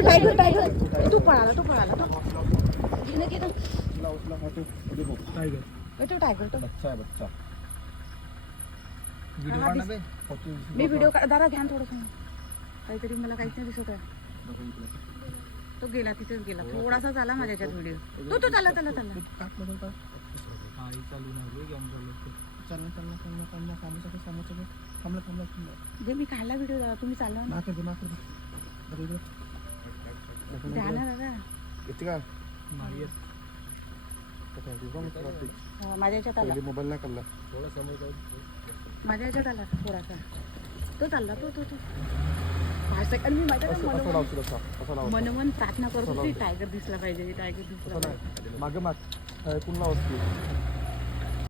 tiger tiger tiger तू पळाला तो tiger तो बच्चा है बच्चा मी व्हिडिओ दादा घ्या थोडस काहीतरी मला काहीच नाही दिसत आहे तो गेला तिथेच गेला थोडासा झाला माझ्या याच्यात व्हिडिओ तो चालला जे मी काढला व्हिडिओ दादा तुम्ही चालला ना द्या ना दादा माझ्या याच्यात आला मोबाईल नाही काढला माझ्या याच्यात आला थोडासा तो चालला तो 5 सेकंड मी माझ्या मनोमन प्रार्थना करत होती टायगर दिसला पाहिजे मागे माग पुन्हा वस्तू